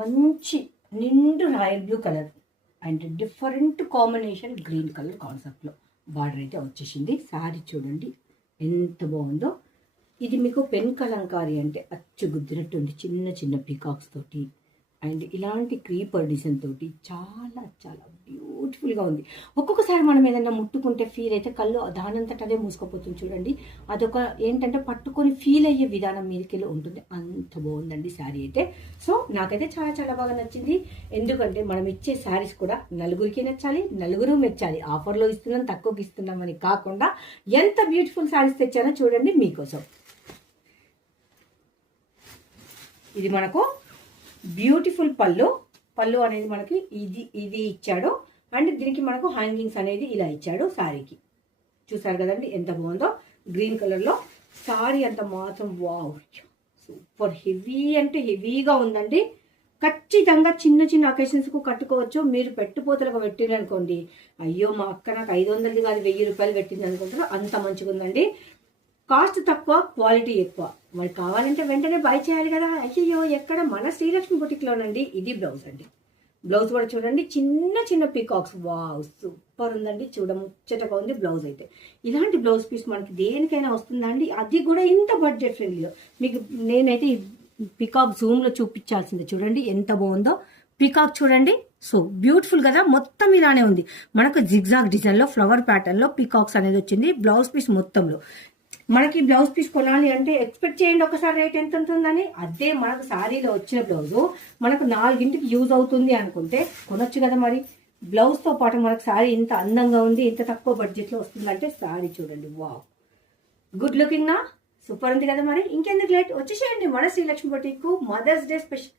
మంచి నిండు royal blue colour and different combination green colour కాన్సెప్ట్లో బార్డర్ అయితే వచ్చేసింది. శారీ చూడండి ఎంత బాగుందో. ఇది మీకు పెన్ కలంకారీ అంటే అచ్చు గుద్దినట్టుంది, చిన్న చిన్న పీకాక్స్ తోటి అండ్ ఇలాంటి క్రీపర్ డిజైన్ తోటి చాలా చాలా బ్యూటిఫుల్గా ఉంది. ఒక్కొక్కసారి మనం ఏదైనా ముట్టుకుంటే ఫీల్ అయితే కళ్ళు దానంతట అదే మూసుకుపోతుంది చూడండి. అదొక ఏంటంటే పట్టుకొని ఫీల్ అయ్యే విధానం మీదకి ఉంటుంది. అంత బాగుందండి శారీ అయితే. సో నాకైతే చాలా చాలా బాగా నచ్చింది. ఎందుకంటే మనం ఇచ్చే శారీస్ కూడా నలుగురికి నచ్చాలి, నలుగురు మెచ్చాలి. ఆఫర్లో ఇస్తున్నాం, తక్కువకి ఇస్తున్నామని కాకుండా ఎంత బ్యూటిఫుల్ శారీస్ తెచ్చానో చూడండి మీకోసం. ఇది మనకు బ్యూటిఫుల్ పళ్ళు అనేది మనకి ఇది ఇచ్చాడు. అండ్ దీనికి మనకు హ్యాంగింగ్స్ అనేది ఇలా ఇచ్చాడు శారీకి. చూసారు కదండి ఎంత బాగుందో గ్రీన్ కలర్లో శారీ. అంత మాత్రం వావ్ సూపర్ హెవీ అంటే హెవీగా ఉందండి. ఖచ్చితంగా చిన్న చిన్న అకేషన్స్కు కట్టుకోవచ్చు. మీరు పెట్టుపోతలకు పెట్టింది అనుకోండి, అయ్యో మా అక్క నాకు 500 కాదు 1000 రూపాయలు పెట్టింది అనుకుంటారు. అంత మంచిగా ఉందండి. కాస్ట్ తక్కువ, క్వాలిటీ ఎక్కువ. మరి కావాలంటే వెంటనే బై చేయాలి కదా. అయ్యో ఎక్కడ మన శ్రీలక్ష్మి బుటిక్లోనండి. ఇది బ్లౌజ్ అండి. బ్లౌజ్ కూడా చూడండి చిన్న చిన్న పీకాక్స్. వావ్ సూపర్ ఉందండి. ముచ్చటగా ఉంది బ్లౌజ్ అయితే. ఇలాంటి బ్లౌజ్ పీస్ మనకి దేనికైనా వస్తుందా అండి, అది కూడా ఇంత బడ్జెట్ ఫ్రెండ్లీలో. మీకు నేనైతే పీకాక్ జూమ్లో చూపించాల్సిందే. చూడండి ఎంత బాగుందో పీకాక్ చూడండి. సో బ్యూటిఫుల్ కదా. మొత్తం ఇలానే ఉంది మనకు జిగ్జాగ్ డిజైన్లో ఫ్లవర్ ప్యాటర్న్లో పీకాక్స్ అనేది వచ్చింది బ్లౌజ్ పీస్ మొత్తంలో. మనకి బ్లౌజ్ పీస్ కొనాలి అంటే ఎక్స్పెక్ట్ చేయండి ఒకసారి రేట్ ఎంత ఉంటుందని. అదే మనకు శారీలో వచ్చిన బ్లౌజు మనకు 4ంటికి యూజ్ అవుతుంది అనుకుంటే కొనొచ్చు కదా. మరి బ్లౌజ్తో పాటు మనకు శారీ ఇంత అందంగా ఉంది, ఇంత తక్కువ బడ్జెట్లో వస్తుందంటే శారీ చూడండి వావ్ గుడ్ లుకింగ్ నా సూపర్ ఉంది కదా. మరి ఇంకెందుకు లేట్ వచ్చేసేయండి మన Srilakshmi boutique. Mother's Day special